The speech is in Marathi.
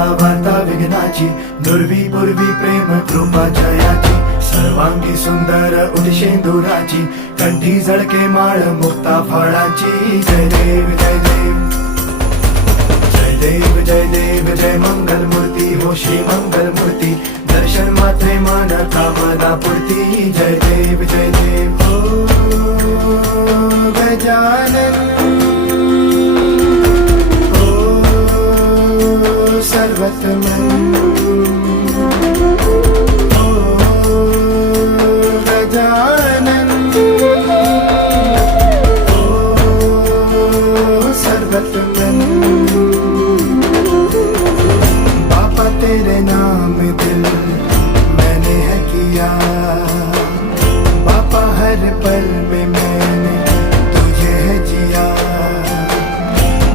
आता वार्ता विघ्नाची, दुर्वी पूर्वी प्रेम कृपा जयाची, सर्वांगी सुंदर उदिशेंदुराची, कंठी झळके माळ मुक्ता फळाची. जय देव जय देव जय देव जय देव जय मंगल मूर्ती हो श्री मंगल मूर्ती, दर्शन मात्रे मन कामना पूर्ती. जय देव जय देव ओ गजानन ओ सर्वतमन ओ गजानन ओ सर्वतमन. तेरे